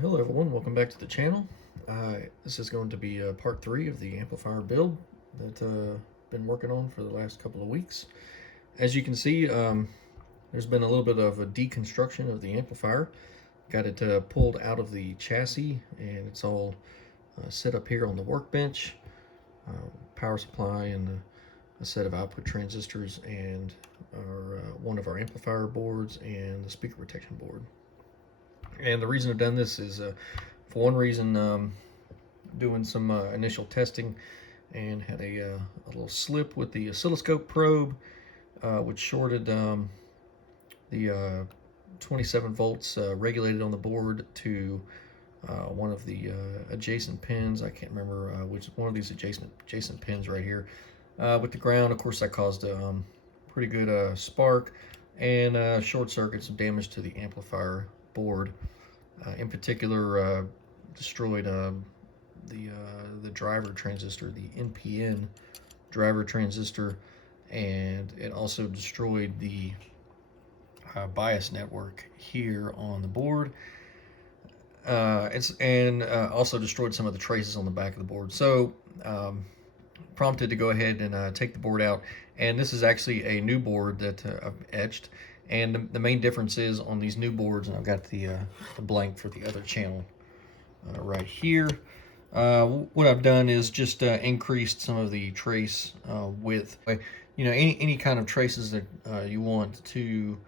Hello everyone, welcome back to the channel. This is going to be part 3 of the amplifier build that I've been working on for the last couple of weeks. As you can see, there's been a little bit of a deconstruction of the amplifier. Got it pulled out of the chassis and it's all set up here on the workbench. Power supply and a set of output transistors and one of our amplifier boards and the speaker protection board. And the reason I've done this is, for one reason, doing some initial testing and had a little slip with the oscilloscope probe, which shorted the 27 volts regulated on the board to one of the adjacent pins. I can't remember which one of these adjacent pins right here. With the ground, of course, that caused a pretty good spark and short circuit, some damage to the amplifier board. In particular, destroyed the driver transistor, the NPN driver transistor, and it also destroyed the bias network here on the board. And also destroyed some of the traces on the back of the board. So prompted to go ahead and take the board out. And this is actually a new board that I've etched. And the main difference is on these new boards, and I've got the blank for the other channel right here. What I've done is just increased some of the trace width. You know, any kind of traces that you want to,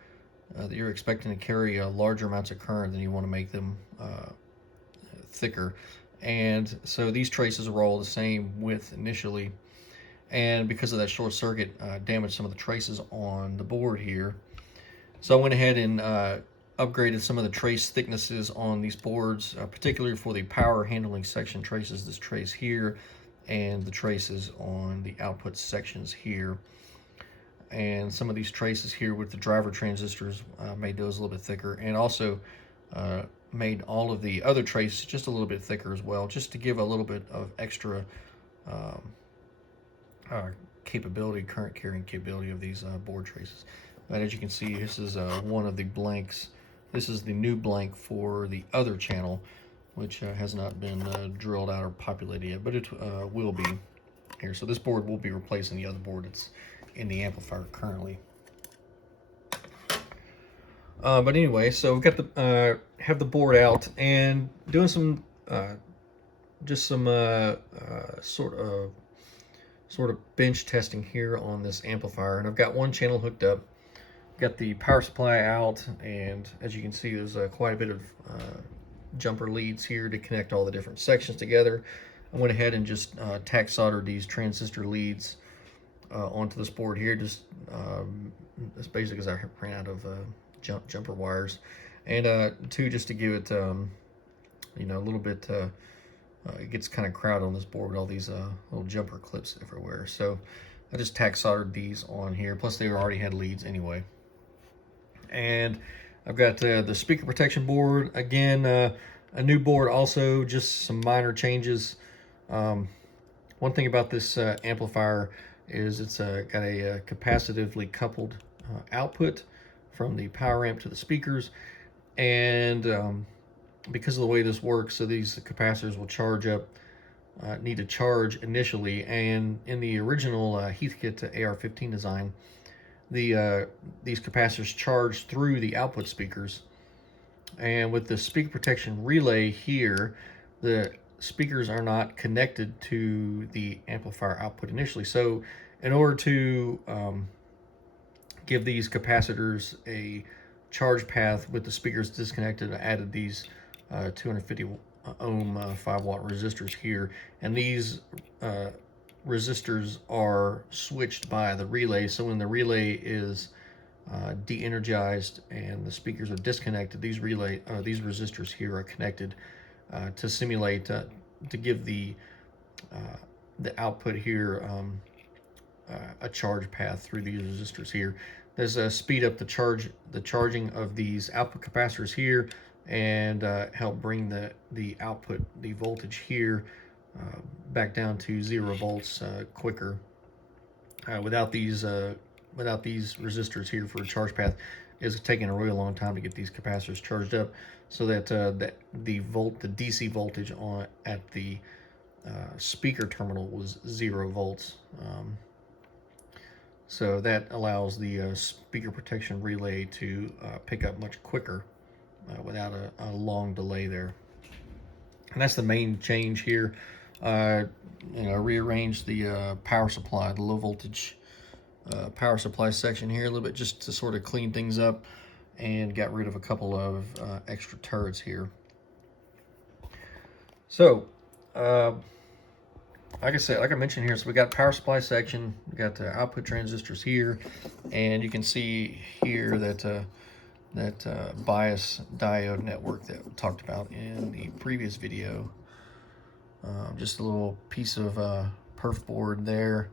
that you're expecting to carry larger amounts of current, then you want to make them thicker. And so these traces are all the same width initially. And because of that short circuit, damaged some of the traces on the board here. So I went ahead and upgraded some of the trace thicknesses on these boards, particularly for the power handling section traces, this trace here, and the traces on the output sections here. And some of these traces here with the driver transistors made those a little bit thicker, and also made all of the other traces just a little bit thicker as well, just to give a little bit of extra capability, current carrying capability of these board traces. And as you can see, this is one of the blanks. This is the new blank for the other channel, which has not been drilled out or populated yet, but it will be here. So this board will be replacing the other board that's in the amplifier currently. But anyway, so we've got the have the board out and doing some just some sort of bench testing here on this amplifier, and I've got one channel hooked up. Got the power supply out, and as you can see, there's quite a bit of jumper leads here to connect all the different sections together. I went ahead and just tack soldered these transistor leads onto this board here, just as basic as I ran out of jumper wires, and two, just to give it you know, a little bit. It gets kind of crowded on this board with all these little jumper clips everywhere. So I just tack soldered these on here. Plus they already had leads anyway. And I've got the speaker protection board again, a new board also, just some minor changes. One thing about this amplifier is it's got a capacitively coupled output from the power amp to the speakers, and because of the way this works, so these capacitors will charge up, need to charge initially, and in the original Heathkit AR-15 design, these capacitors charge through the output speakers. And with the speaker protection relay here, the speakers are not connected to the amplifier output initially. So in order to give these capacitors a charge path with the speakers disconnected, I added these 250 ohm 5 watt resistors here, and these resistors are switched by the relay. So when the relay is de-energized and the speakers are disconnected, these resistors here are connected to simulate to give the output here a charge path through these resistors here. There's a speed up the charging of these output capacitors here, and help bring the output, the voltage here, back down to 0 volts quicker. Without these resistors here for a charge path, It's taking a really long time to get these capacitors charged up, so that the DC voltage on at the speaker terminal was 0 volts. So that allows the speaker protection relay to pick up much quicker without a long delay there. And that's the main change here. Rearrange the power supply, the low voltage power supply section here a little bit, just to sort of clean things up, and got rid of a couple of extra turrets here. So, like I mentioned here, so we got power supply section, we got the output transistors here, and you can see here that bias diode network that we talked about in the previous video. Just a little piece of perf board there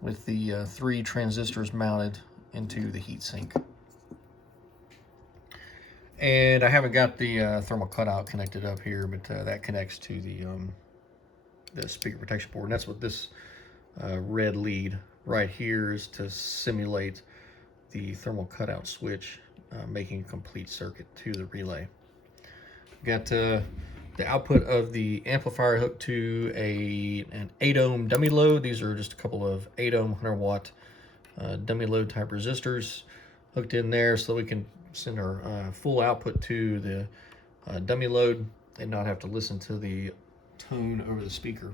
with the 3 transistors mounted into the heatsink. And I haven't got the thermal cutout connected up here, but that connects to the speaker protection board. And that's what this red lead right here is, to simulate the thermal cutout switch, making a complete circuit to the relay. We've got the output of the amplifier hooked to an 8 ohm dummy load. These are just a couple of 8 ohm 100 watt dummy load type resistors hooked in there, so we can send our full output to the dummy load and not have to listen to the tone over the speaker.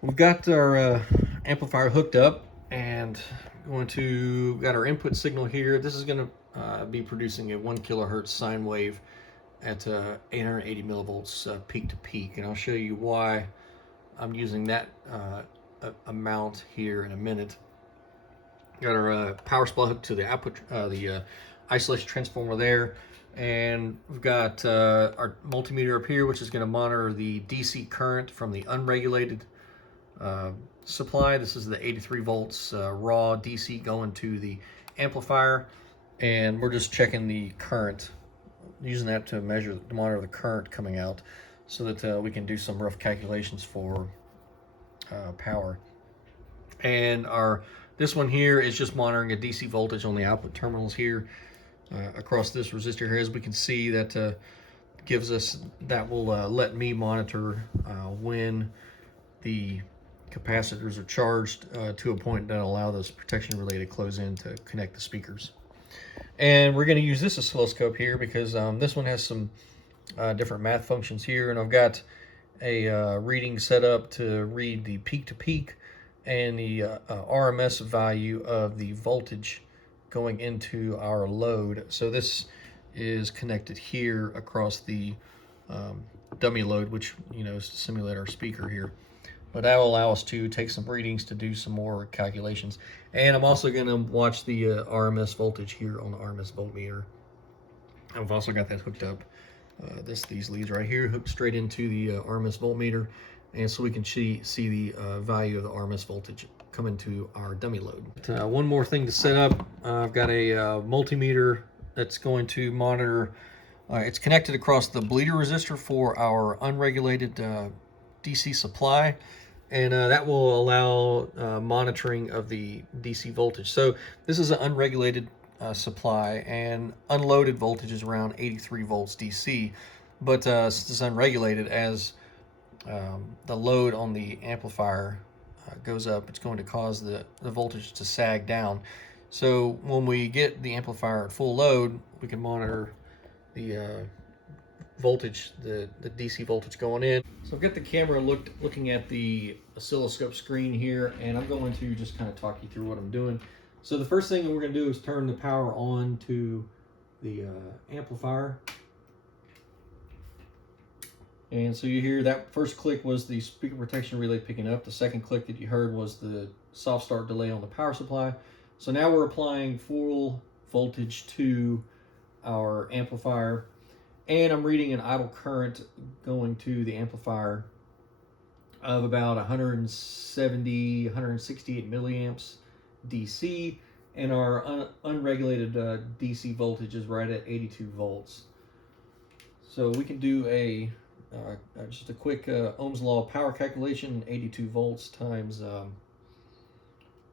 We've got our amplifier hooked up, and got our input signal here. This is going to be producing a 1 kilohertz sine wave at 880 millivolts peak to peak, and I'll show you why I'm using that amount here in a minute. Got our power supply hooked to the output, the isolation transformer there, and we've got our multimeter up here, which is going to monitor the DC current from the unregulated supply. This is the 83 volts raw DC going to the amplifier, and we're just checking the current, using that to monitor the current coming out, so that we can do some rough calculations for power. And this one here is just monitoring a DC voltage on the output terminals here across this resistor here. As we can see, that will let me monitor when the capacitors are charged to a point that will allow this protection relay to close in to connect the speakers. And we're going to use this oscilloscope here because this one has some different math functions here, and I've got a reading set up to read the peak to peak and the RMS value of the voltage going into our load. So this is connected here across the dummy load, which is to simulate our speaker here. But that will allow us to take some readings to do some more calculations. And I'm also going to watch the RMS voltage here on the RMS voltmeter. I've also got that hooked up. These leads right here hooked straight into the RMS voltmeter, and so we can see the value of the RMS voltage come into our dummy load. One more thing to set up. I've got a multimeter that's going to monitor. It's connected across the bleeder resistor for our unregulated DC supply, and that will allow monitoring of the DC voltage. So this is an unregulated supply, and unloaded voltage is around 83 volts DC, but since it's unregulated, as the load on the amplifier goes up, it's going to cause the voltage to sag down. So when we get the amplifier at full load, we can monitor the voltage, the DC voltage going in. So I've got the camera looking at the oscilloscope screen here, and I'm going to just kind of talk you through what I'm doing. So the first thing that we're going to do is turn the power on to the amplifier. And so you hear that first click was the speaker protection relay picking up. The second click that you heard was the soft start delay on the power supply. So now we're applying full voltage to our amplifier, and I'm reading an idle current going to the amplifier of about 168 milliamps DC, and our unregulated DC voltage is right at 82 volts. So we can do just a quick Ohm's law power calculation. 82 volts times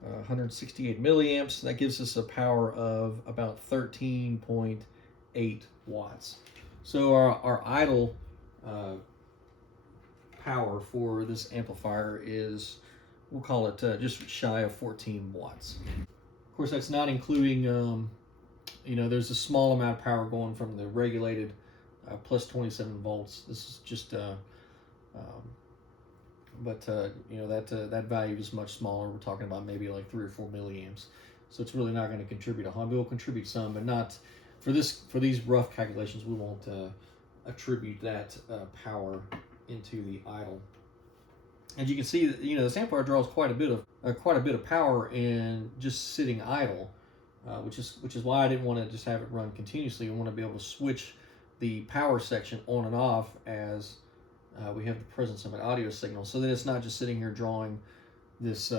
168 milliamps. That gives us a power of about 13.8 watts. So our idle power for this amplifier is, we'll call it just shy of 14 watts. Of course, that's not including, there's a small amount of power going from the regulated plus 27 volts. This is just, that value is much smaller. We're talking about maybe like 3 or 4 milliamps. So it's really not going to contribute a lot. It will contribute some, but not for this. For these rough calculations, we won't attribute that power into the idle. As you can see, this amplifier draws quite a bit of power in just sitting idle, which is why I didn't want to just have it run continuously. I want to be able to switch the power section on and off as we have the presence of an audio signal, so that it's not just sitting here drawing this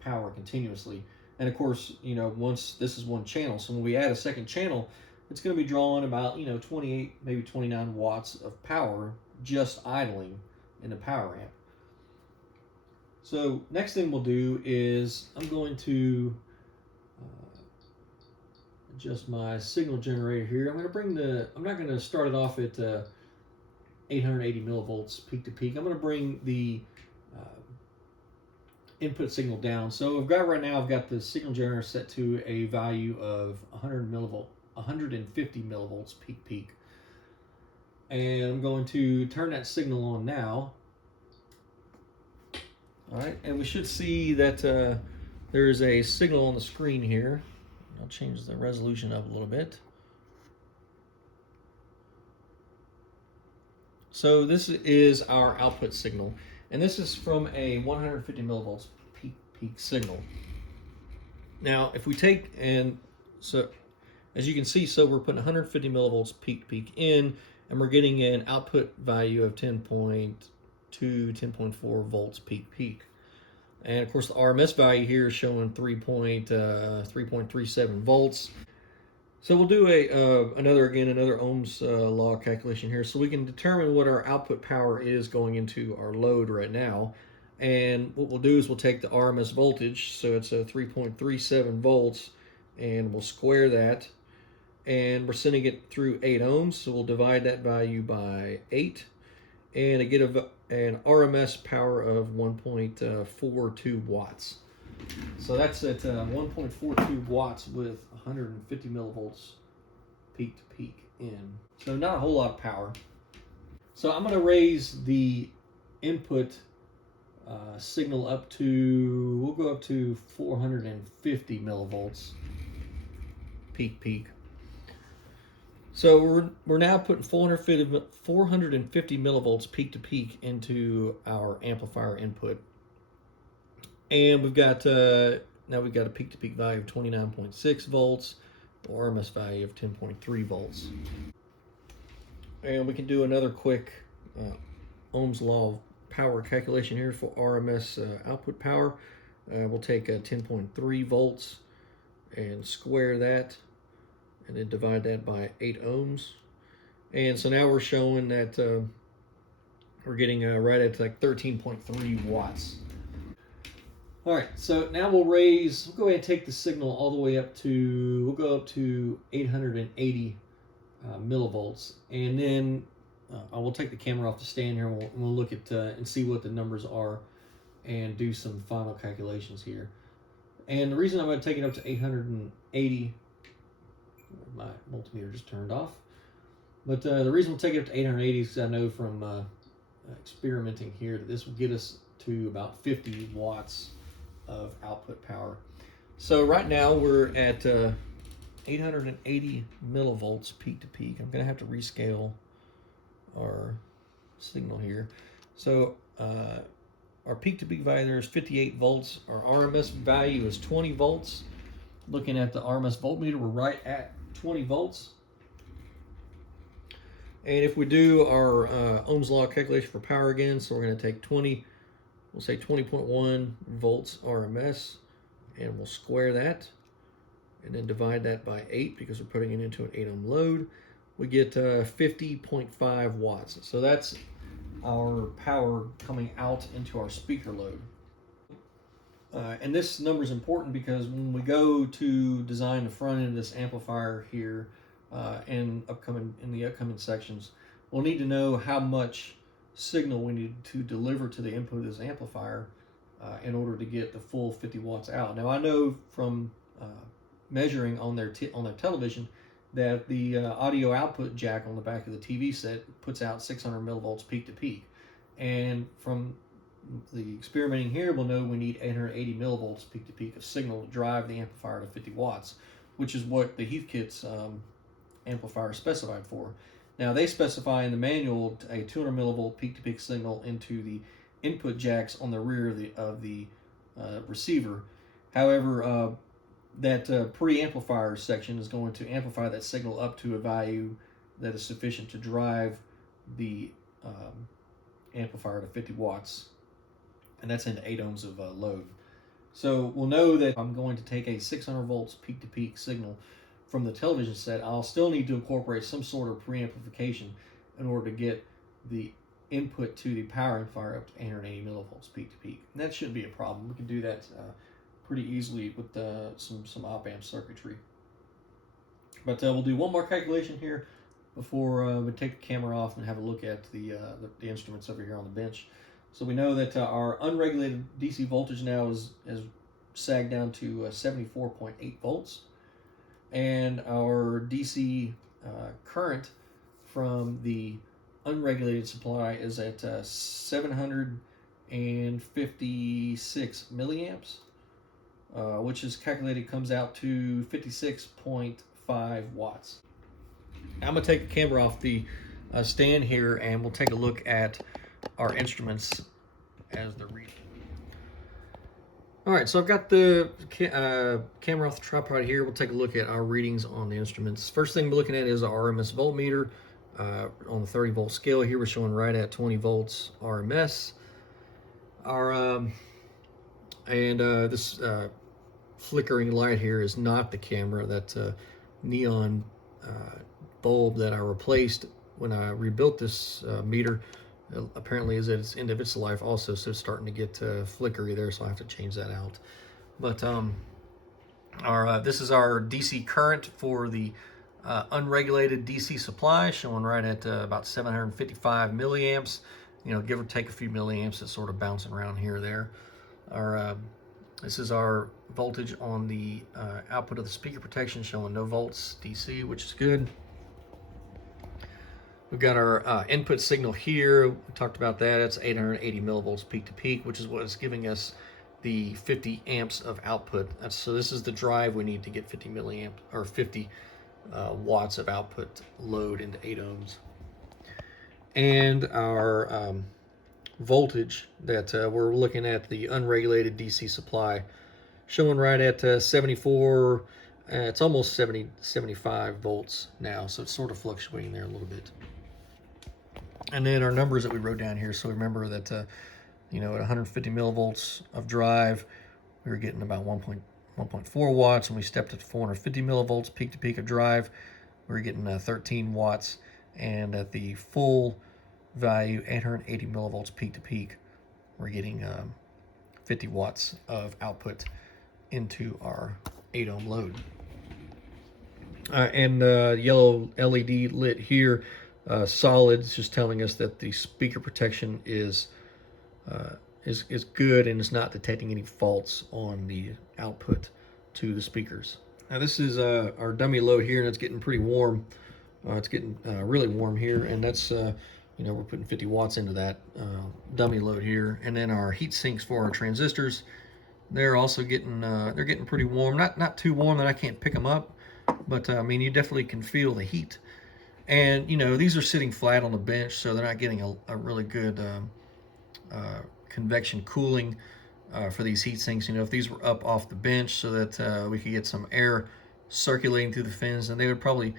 power continuously. And of course, once this is one channel, so when we add a second channel, it's going to be drawing about 28, maybe 29 watts of power just idling in the power amp. So next thing we'll do is I'm going to adjust my signal generator here. I'm not going to start it off at 880 millivolts peak to peak. I'm going to bring the input signal down. So I've got the signal generator set to a value of 150 millivolts peak peak. And I'm going to turn that signal on now. All right, and we should see that there is a signal on the screen here. I'll change the resolution up a little bit. So this is our output signal, and this is from a 150 millivolts peak signal. Now, if we take, and so as you can see, so we're putting 150 millivolts peak in, and we're getting an output value of 10.2, 10.4 volts peak. And of course, the RMS value here is showing 3.37 volts. So we'll do another Ohm's law calculation here, so we can determine what our output power is going into our load right now. And what we'll do is we'll take the RMS voltage, so it's a 3.37 volts, and we'll square that. And we're sending it through 8 ohms, so we'll divide that value by 8, and I get an RMS power of 1.42 watts. So that's at 1.42 watts with 150 millivolts peak to peak in. So not a whole lot of power. So I'm going to raise the input signal up to, we'll go up to 450 millivolts peak. So we're now putting 450 millivolts peak to peak into our amplifier input. And we've got now we've got a peak to peak value of 29.6 volts, the RMS value of 10.3 volts. And we can do another quick Ohm's law power calculation here for RMS output power. We'll take 10.3 volts and square that, and then divide that by 8 ohms. And so now we're showing that we're getting right at like 13.3 watts. All right, so now we'll go ahead and take the signal all the way up to, we'll go up to 880 millivolts. And then I will take the camera off the stand here, and we'll look at and see what the numbers are and do some final calculations here. And the reason I'm going to take it up to 880, my multimeter just turned off, but the reason we'll take it up to 880 is because I know from experimenting here that this will get us to about 50 watts of output power. So right now we're at 880 millivolts peak to peak. I'm going to have to rescale our signal here. So our peak to peak value there is 58 volts. Our RMS value is 20 volts. Looking at the RMS voltmeter, we're right at 20 volts. And if we do our Ohm's law calculation for power again, so we're going to take 20, we'll say 20.1 volts RMS, and we'll square that, and then divide that by 8 because we're putting it into an 8 ohm load. We get 50.5 watts. So that's our power coming out into our speaker load. And this number is important because when we go to design the front end of this amplifier here in the upcoming sections, we'll need to know how much signal we need to deliver to the input of this amplifier in order to get the full 50 watts out. Now I know from measuring on their television that the audio output jack on the back of the TV set puts out 600 millivolts peak to peak, and from the experimenting here, we'll know we need 880 millivolts peak to peak of signal to drive the amplifier to 50 watts, which is what the Heathkit's amplifier is specified for. Now they specify in the manual a 200 millivolt peak to peak signal into the input jacks on the rear of the receiver. However, that preamplifier section is going to amplify that signal up to a value that is sufficient to drive the amplifier to 50 watts, and that's into 8 ohms of load. So we'll know that I'm going to take a 600 volts peak to peak signal from the television set. I'll still need to incorporate some sort of preamplification in order to get the input to the power amplifier up to 880 millivolts peak to peak. And that shouldn't be a problem. We can do that pretty easily with some op-amp circuitry. But we'll do one more calculation here before we take the camera off and have a look at the instruments over here on the bench. So we know that our unregulated DC voltage now is sagged down to 74.8 volts, and our DC current from the unregulated supply is at 756 milliamps, which is calculated comes out to 56.5 watts. Now I'm going to take the camera off the stand here, and we'll take a look at our instruments as they're reading. All right, so I've got the camera off the tripod here. We'll take a look at our readings on the instruments. First thing we're looking at is our RMS voltmeter. On the 30 volt scale here, we're showing right at 20 volts RMS. This flickering light here is not the camera. That neon bulb that I replaced when I rebuilt this meter apparently is at its end of its life also, so it's starting to get flickery there, so I have to change that out. But this is our DC current for the unregulated DC supply, showing right at about 755 milliamps. You know, give or take a few milliamps. It's sort of bouncing around here or there. This is our voltage on the output of the speaker protection, showing no volts DC, which is good. We've got our input signal here. We talked about that. It's 880 millivolts peak to peak, which is what is giving us the 50 amps of output. So this is the drive we need to get 50 milliamp or 50 watts of output load into 8 ohms. And our voltage that we're looking at, the unregulated DC supply, showing right at 74. It's almost 75 volts now, so it's sort of fluctuating there a little bit. And then our numbers that we wrote down here. So remember that, you know, at 150 millivolts of drive, we were getting about 1.4 watts, and we stepped at 450 millivolts peak to peak of drive, we were getting 13 watts, and at the full value, 880 millivolts peak to peak, we're getting 50 watts of output into our 8 ohm load. And yellow LED lit here, solid, is just telling us that the speaker protection is good and is not detecting any faults on the output to the speakers. Now this is our dummy load here, and it's getting pretty warm. It's getting really warm here, and that's you know, we're putting 50 watts into that dummy load here. And then our heat sinks for our transistors, they're also getting they're getting pretty warm. Not too warm that I can't pick them up, but I mean, you definitely can feel the heat. And you know, these are sitting flat on the bench, so they're not getting a really good convection cooling for these heat sinks. You know, if these were up off the bench so that we could get some air circulating through the fins, then they would probably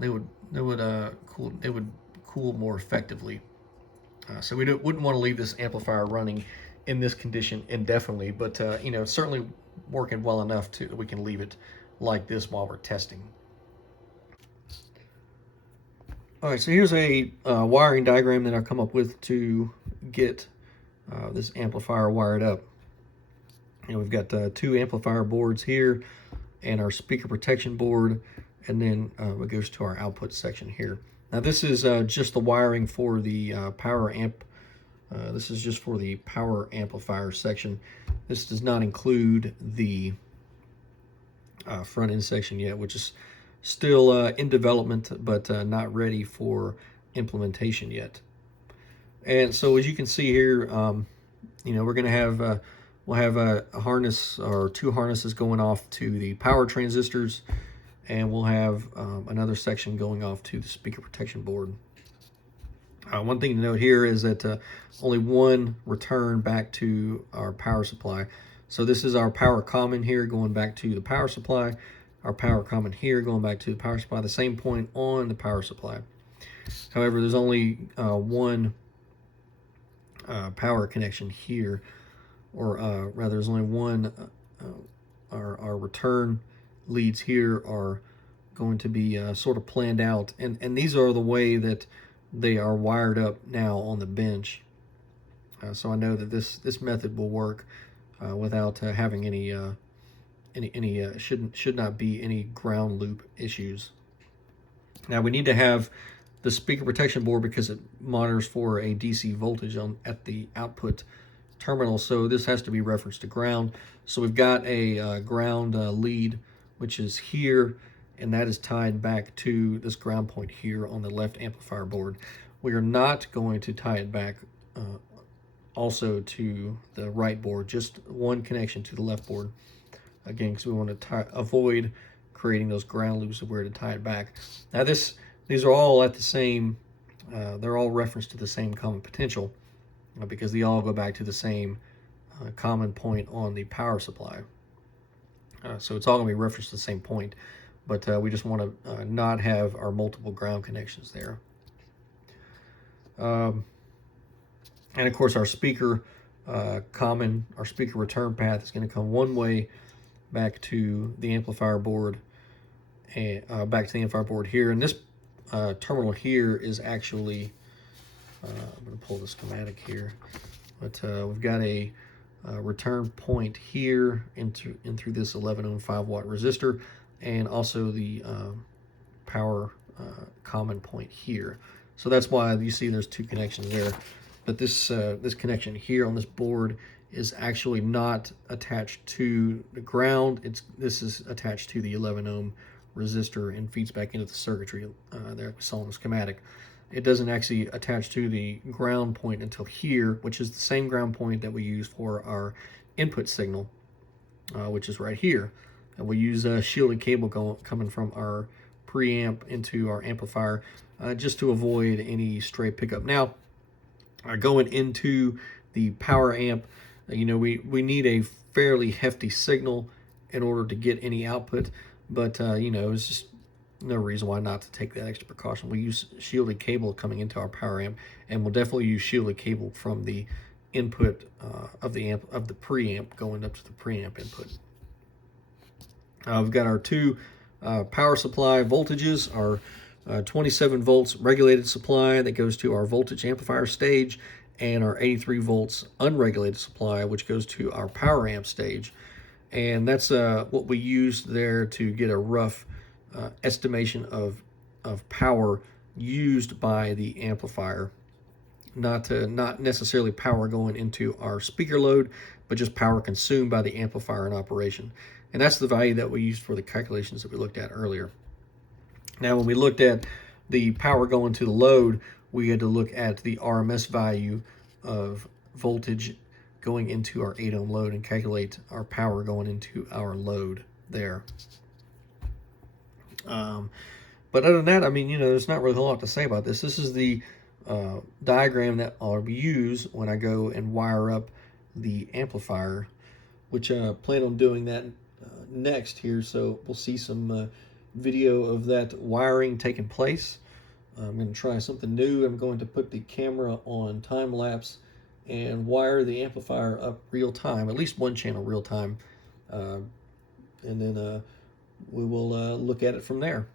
they would cool more effectively. So we wouldn't want to leave this amplifier running in this condition indefinitely, but you know, it's certainly working well enough that we can leave it like this while we're testing. All right, so here's a wiring diagram that I've come up with to get this amplifier wired up. And we've got two amplifier boards here and our speaker protection board, and then it goes to our output section here. Now this is just the wiring for the power amp. This is just for the power amplifier section. This does not include the front end section yet, which is still in development, but not ready for implementation yet. And so as you can see here, we're going to have we'll have a harness or two harnesses going off to the power transistors, and we'll have another section going off to the speaker protection board. One thing to note here is that only one return back to our power supply. So this is our power common here going back to the power supply, our power common here going back to the power supply, the same point on the power supply. However, there's only one power connection here, or rather there's only one. Our return leads here are going to be sort of planned out, and these are the way that they are wired up now on the bench. So I know that this method will work without having any should not be any ground loop issues. Now we need to have the speaker protection board because it monitors for a DC voltage at the output terminal, so this has to be referenced to ground. So we've got a ground lead, which is here, and that is tied back to this ground point here on the left amplifier board. We are not going to tie it back also to the right board, just one connection to the left board, again, because we want to avoid creating those ground loops of where to tie it back. Now these are all at the same, they're all referenced to the same common potential because they all go back to the same common point on the power supply. So it's all going to be referenced to the same point, but we just want to not have our multiple ground connections there. And of course our speaker our speaker return path is going to come one way back to the amplifier board, and back to the amplifier board here. And this terminal here is actually, I'm going to pull the schematic here, but we've got a return point here in through this 11 ohm 5 watt resistor, and also the power common point here. So that's why you see there's two connections there. But this connection here on this board is actually not attached to the ground. This is attached to the 11 ohm resistor and feeds back into the circuitry there we saw in the schematic. It doesn't actually attach to the ground point until here, which is the same ground point that we use for our input signal, which is right here. And we use a shielded cable coming from our preamp into our amplifier just to avoid any stray pickup. Now, going into the power amp, we need a fairly hefty signal in order to get any output, but it's just no reason why not to take that extra precaution. We use shielded cable coming into our power amp, and we'll definitely use shielded cable from the input of the preamp going up to the preamp input. We've got our two power supply voltages, our 27 volts regulated supply that goes to our voltage amplifier stage, and our 83 volts unregulated supply, which goes to our power amp stage. And that's what we used there to get a rough estimation of power used by the amplifier. Not necessarily power going into our speaker load, but just power consumed by the amplifier in operation. And that's the value that we used for the calculations that we looked at earlier. Now, when we looked at the power going to the load, we had to look at the RMS value of voltage going into our 8 ohm load and calculate our power going into our load there. But other than that, there's not really a lot to say about this. This is the diagram that I'll use when I go and wire up the amplifier, which I plan on doing that next here. So we'll see some video of that wiring taking place. I'm going to try something new. I'm going to put the camera on time lapse and wire the amplifier up real time, at least one channel real time, and then we will look at it from there.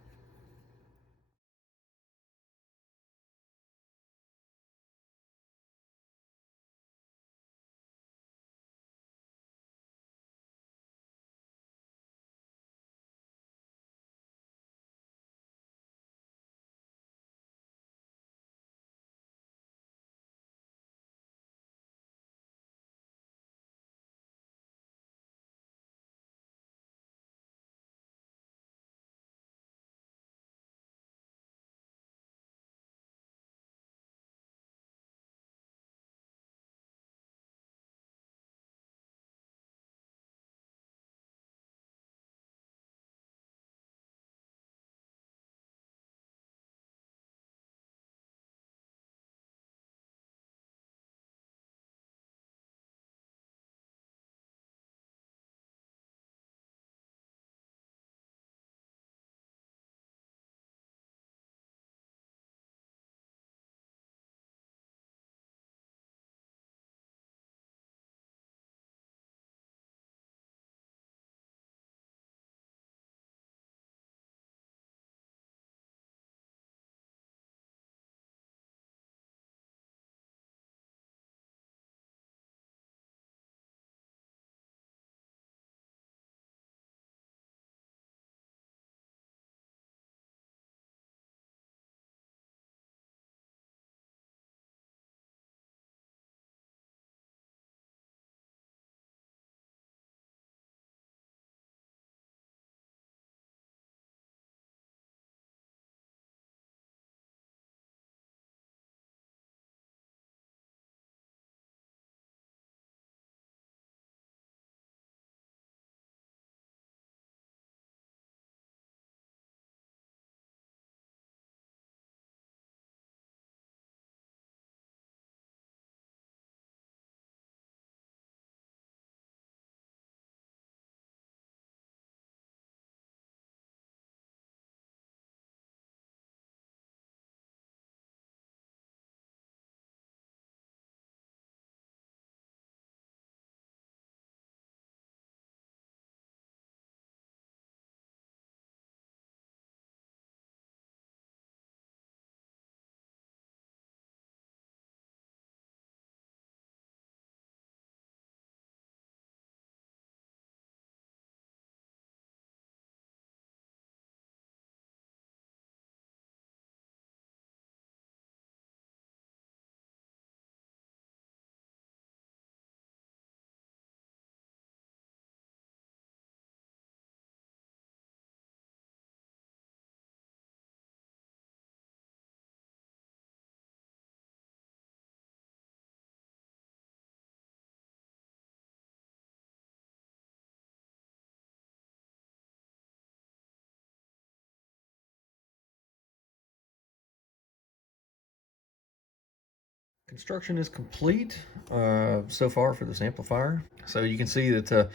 Construction is complete so far for this amplifier. So you can see that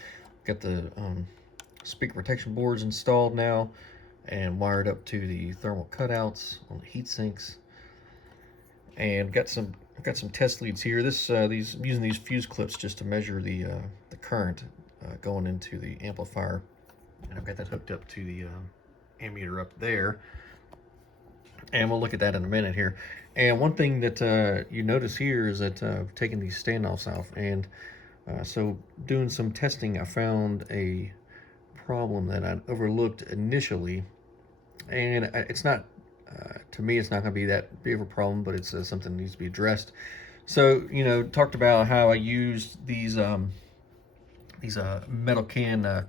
got the speaker protection boards installed now and wired up to the thermal cutouts on the heat sinks, and got some test leads here. This I'm using these fuse clips just to measure the current going into the amplifier, and I've got that hooked up to the ammeter up there, and we'll look at that in a minute here. And one thing that you notice here is that I've taken these standoffs off, and so doing some testing, I found a problem that I'd overlooked initially, and it's not, to me, it's not going to be that big of a problem, but it's something that needs to be addressed. So, you know, talked about how I used these metal can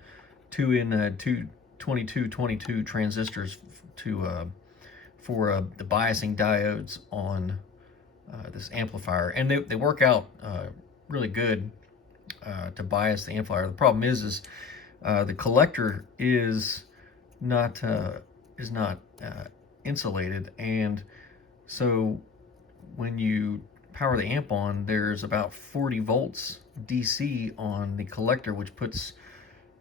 2222 transistors to for the biasing diodes on this amplifier, and they work out really good to bias the amplifier. The problem is the collector is not insulated, and so when you power the amp on, there's about 40 volts DC on the collector, which puts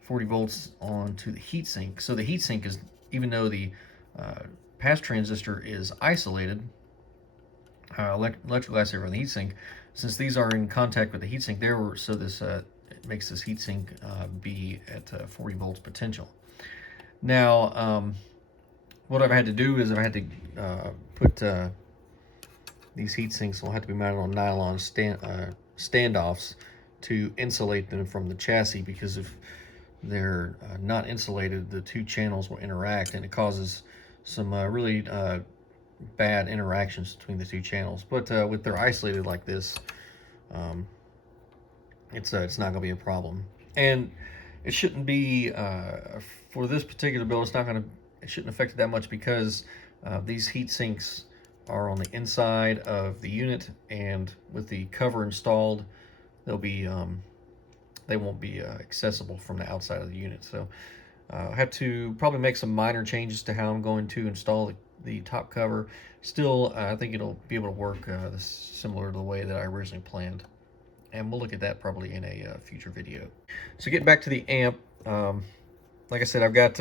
40 volts onto the heatsink. So the heatsink is, even though the pass transistor is isolated, electrical isolator on the heatsink, since these are in contact with the heatsink there, so this it makes this heatsink be at 40 volts potential. Now, what I've had to do is I've had to put these heat sinks will have to be mounted on nylon standoffs to insulate them from the chassis, because if they're not insulated, the two channels will interact, and it causes some really bad interactions between the two channels. But with they're isolated like this, it's not going to be a problem, and it shouldn't be for this particular build. It shouldn't affect it that much, because these heat sinks are on the inside of the unit, and with the cover installed, they'll be they won't be accessible from the outside of the unit. So I have to probably make some minor changes to how I'm going to install the top cover. Still, I think it'll be able to work similar to the way that I originally planned, and we'll look at that probably in a future video. So getting back to the amp, like I said, I've got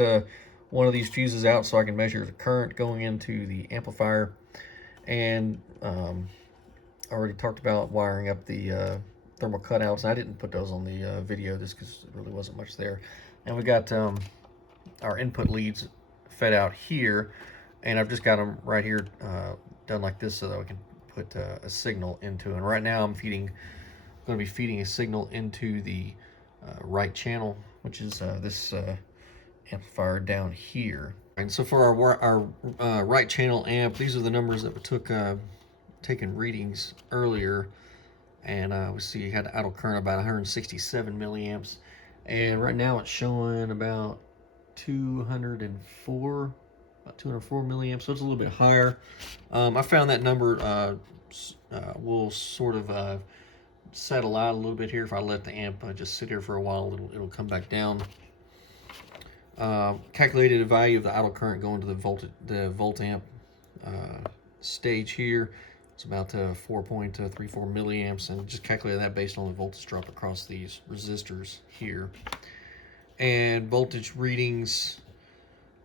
one of these fuses out so I can measure the current going into the amplifier, and I already talked about wiring up the thermal cutouts. I didn't put those on the video just because there really wasn't much there. And we got our input leads fed out here, and I've just got them right here done like this so that we can put a signal into. And right now I'm going to be feeding a signal into the right channel, which is this amplifier down here. And so for our right channel amp, these are the numbers that we took taking readings earlier, and we see you had idle current about 167 milliamps, and right now it's showing about 204 milliamps, so it's a little bit higher. I found that number will sort of settle out a little bit here. If I let the amp just sit here for a while, it'll come back down. Calculated the value of the idle current going to the volt amp stage here. It's about 4.34 milliamps, and just calculated that based on the voltage drop across these resistors here. And voltage readings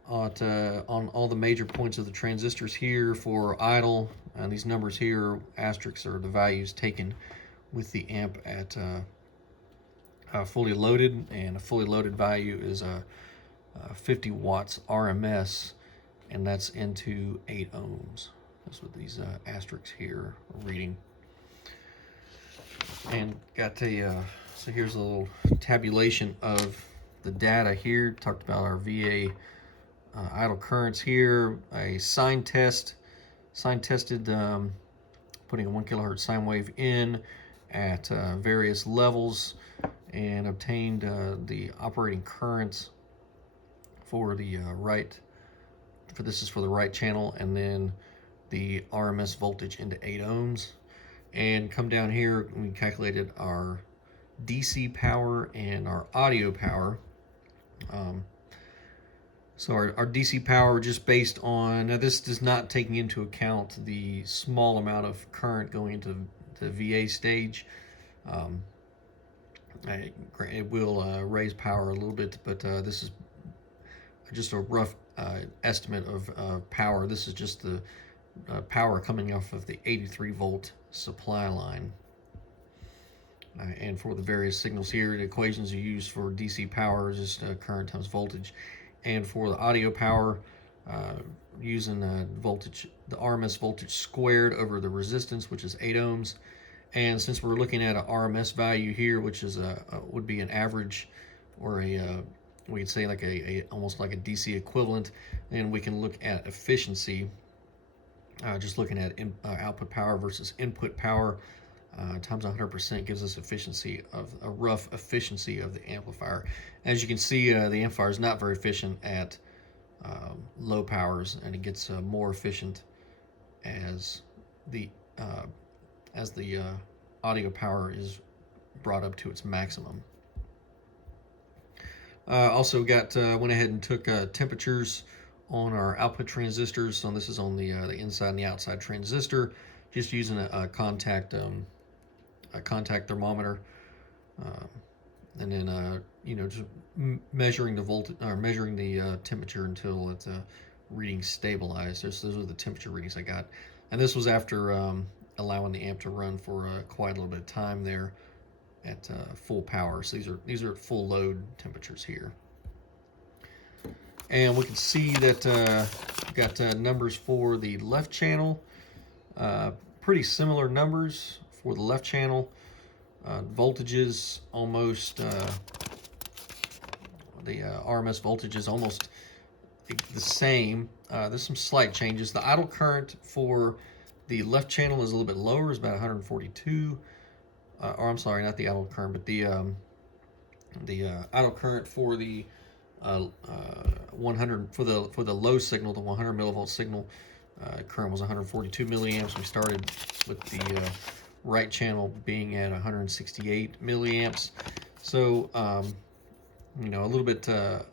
on all the major points of the transistors here for idle. And these numbers here, asterisks, are the values taken with the amp at fully loaded, and a fully loaded value is 50 watts RMS, and that's into 8 ohms. That's what these asterisks here are reading. And got so here's a little tabulation of the data here. Talked about our VA idle currents here. A sine tested putting a 1 kilohertz sine wave in at various levels, and obtained the operating currents for the this is for the right channel, and then the RMS voltage into 8 ohms. And come down here, we calculated our DC power and our audio power. So our DC power, just based on, now this does not take into account the small amount of current going into the VA stage. Um, it will raise power a little bit, but this is just a rough estimate of power. This is just the power coming off of the 83 volt supply line. And for the various signals here, the equations you use for DC power is just current times voltage. And for the audio power, using voltage, the RMS voltage squared over the resistance, which is 8 ohms. And since we're looking at an RMS value here, which is would be an average, or we could say like almost like a DC equivalent, then we can look at efficiency. Just looking at output power versus input power times 100% gives us efficiency of a rough efficiency of the amplifier. As you can see, the amplifier is not very efficient at low powers, and it gets more efficient as the audio power is brought up to its maximum. Also went ahead and took temperatures on our output transistors. So this is on the inside and the outside transistor, just using a contact thermometer, and then just measuring the voltage or measuring the temperature until it's reading stabilized. Those are the temperature readings I got, and this was after allowing the amp to run for quite a little bit of time there at full power. So these are at full load temperatures here. And we can see that we've got numbers for the left channel, pretty similar numbers for the left channel. Voltages almost, the RMS voltage is almost the same. There's some slight changes. The idle current for the left channel is a little bit lower, is about 142. Or I'm sorry, not the idle current, but the idle current for the 100 for the low signal, the 100 millivolt signal, current was 142 milliamps. We started with the right channel being at 168 milliamps. So a little bit the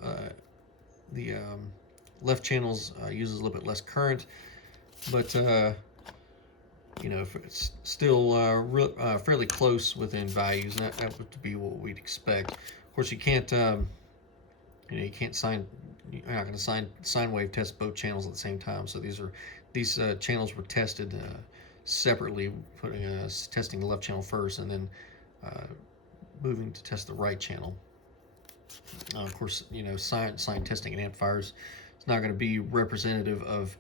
left channels uses a little bit less current, but it's still fairly close within values, and that would be what we'd expect. Of course, you can't you're not going to sine wave test both channels at the same time. So these channels were tested separately, testing the left channel first, and then moving to test the right channel. Of course, sine testing in amplifiers is not going to be representative of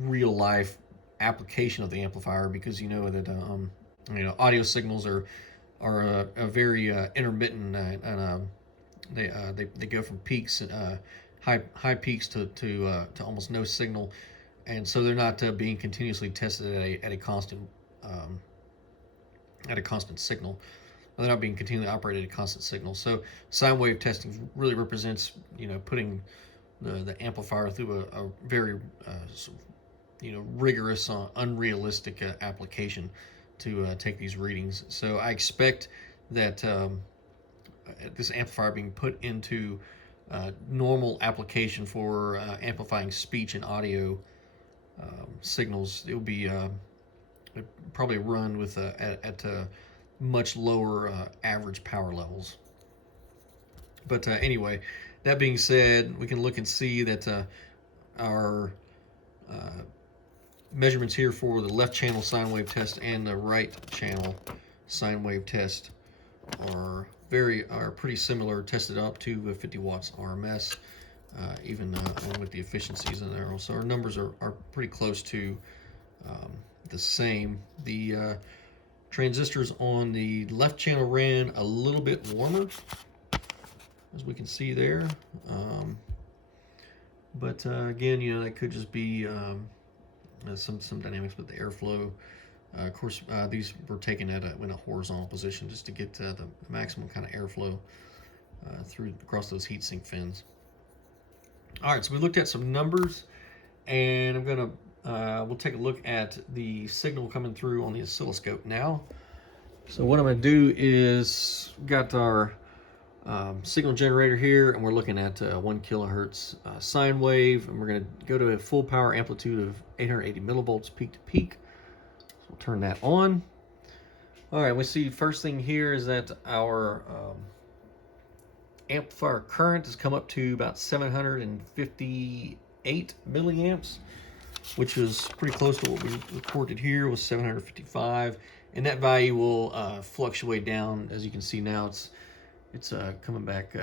real life application of the amplifier, because that audio signals are a very intermittent, and they go from peaks, high peaks to almost no signal, and so they're not being continuously tested at a constant signal. They're not being continually operated at a constant signal. So sine wave testing really represents putting the amplifier through a very rigorous, unrealistic application to take these readings. So I expect that this amplifier being put into normal application for amplifying speech and audio signals, it will be probably run with at much lower average power levels. But anyway, that being said, we can look and see that our measurements here for the left channel sine wave test and the right channel sine wave test are pretty similar, tested up to 50 watts RMS, even with the efficiencies in there. So our numbers are pretty close to the same. The transistors on the left channel ran a little bit warmer, as we can see there, but again, that could just be some dynamics with the airflow. Of course, these were taken in a horizontal position just to get the maximum kind of airflow across those heatsink fins. All right, so we looked at some numbers, and we'll take a look at the signal coming through on the oscilloscope now. So what I'm going to do is got our signal generator here, and we're looking at 1 kilohertz sine wave, and we're going to go to a full power amplitude of 880 millivolts peak to peak. So we'll turn that on. All right, we see first thing here is that our amplifier current has come up to about 758 milliamps, which is pretty close to what we recorded here was 755, and that value will fluctuate down. As you can see now, it's coming back.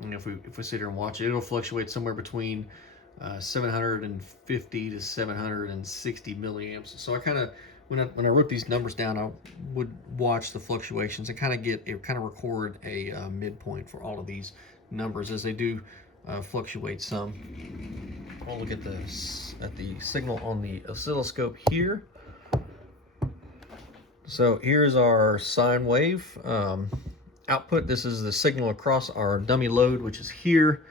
If we sit here and watch it, it'll fluctuate somewhere between 750 to 760 milliamps. So I kind of, when I wrote these numbers down, I would watch the fluctuations and kind of record a midpoint for all of these numbers as they do fluctuate some. I'll look at the signal on the oscilloscope here. So here's our sine wave output. This is the signal across our dummy load, which is here.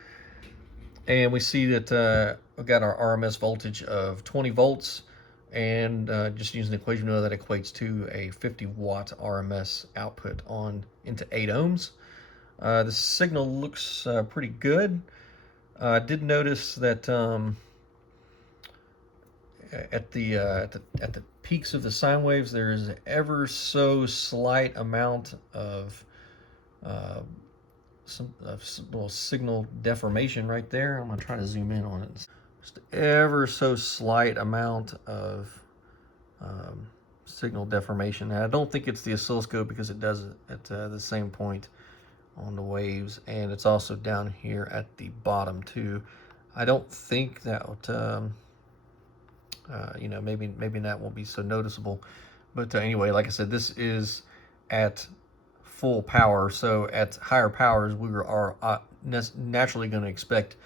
And we see that we've got our RMS voltage of 20 volts. And just using the equation, we know that equates to a 50 watt RMS output on into 8 ohms. The signal looks pretty good. I did notice that at the peaks of the sine waves, there is ever so slight amount of some little signal deformation right there. I'm gonna try to zoom in on it. Just ever so slight amount of signal deformation. And I don't think it's the oscilloscope because it does it at the same point on the waves, and it's also down here at the bottom too. I don't think that you know, maybe that won't be so noticeable, but anyway, like I said, this is at full power, so at higher powers we are naturally going to expect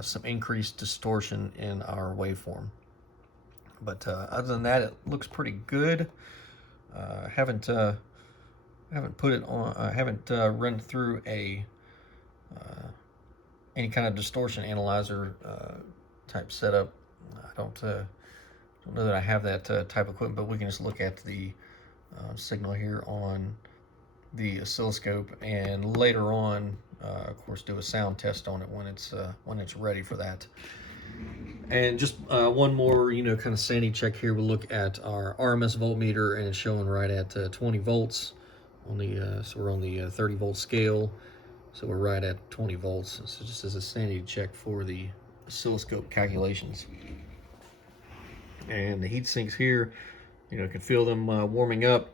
some increased distortion in our waveform. But other than that, it looks pretty good. Haven't put it on. I haven't run through a any kind of distortion analyzer type setup. I don't know that I have that type of equipment, but we can just look at the signal here on the oscilloscope, and later on, of course, do a sound test on it when it's ready for that. And just one more, kind of sanity check here. We'll look at our RMS voltmeter, and it's showing right at 20 volts on the. So we're on the 30 volt scale, so we're right at 20 volts. So just as a sanity check for the oscilloscope calculations. And the heat sinks here, can feel them warming up,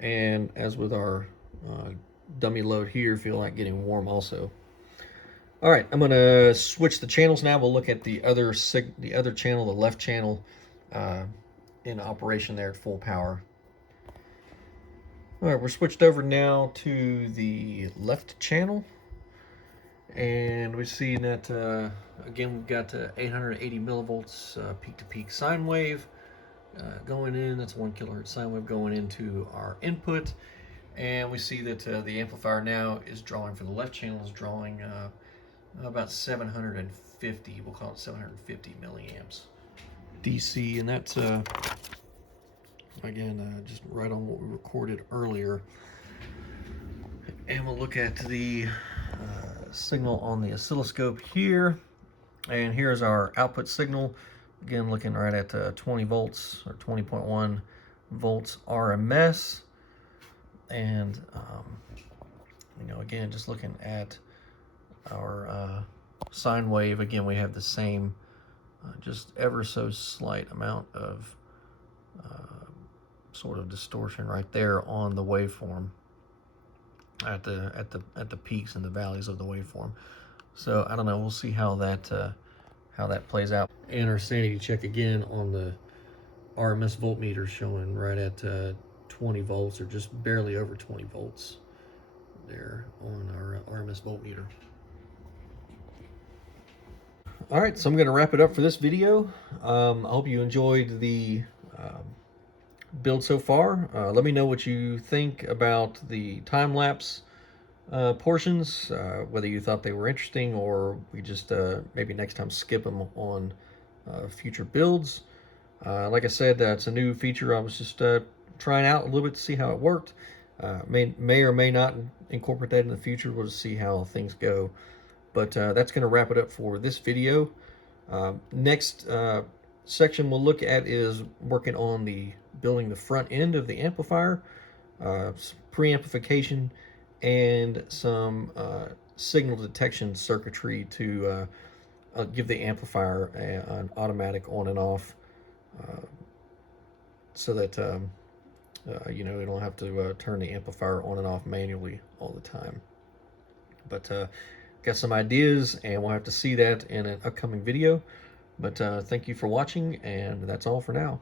and as with our dummy load here, feel like getting warm also. All right, I'm gonna switch the channels now. We'll look at the other channel, the left channel, in operation there at full power. All right, we're switched over now to the left channel, and we see that again we've got 880 millivolts peak-to-peak sine wave going in. That's 1 kilohertz sine wave going into our input, and we see that the amplifier now is drawing, for the left channel, is drawing about 750, we'll call it 750 milliamps DC, and that's again just right on what we recorded earlier. And we'll look at the signal on the oscilloscope here, and here's our output signal, again looking right at 20 volts or 20.1 volts RMS. And again, just looking at our sine wave, again we have the same just ever so slight amount of sort of distortion right there on the waveform at the peaks and the valleys of the waveform. So I don't know, we'll see how that plays out. And our sanity check again on the RMS voltmeter showing right at 20 volts, or just barely over 20 volts there on our RMS voltmeter. All right, so I'm going to wrap it up for this video. I hope you enjoyed the build so far. Let me know what you think about the time-lapse portions, whether you thought they were interesting, or we just maybe next time skip them on future builds. Like I said, that's a new feature I was just trying out a little bit to see how it worked. May or may not incorporate that in the future. We'll just see how things go. But that's going to wrap it up for this video. Next section we'll look at is working on building the front end of the amplifier, preamplification, and some signal detection circuitry to give the amplifier an automatic on and off, so that you know, you don't have to turn the amplifier on and off manually all the time. But got some ideas, and we'll have to see that in an upcoming video. But thank you for watching, and that's all for now.